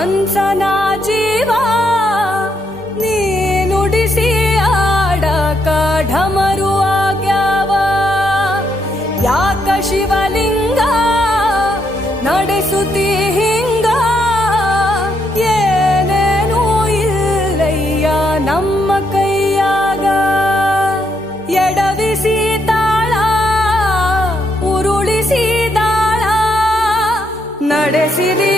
ಮನ್ಸನ ಜೀವ ನೀ ನುಡಿಸಿ ಆಡಕ ಢಮರು ಆಗ್ಯಾವ. ಯಾಕ ಶಿವಲಿಂಗ ನಡೆಸುತ್ತಿ ಹಿಂಗ, ಏನೇನೂ ಇಲ್ಲಯ್ಯ ನಮ್ಮ ಕೈಯಾಗ. ಎಡವಿಸಿ ತಾಳ ಉರುಳಿಸಿ ದಾಳ ನಡೆಸಿದಿ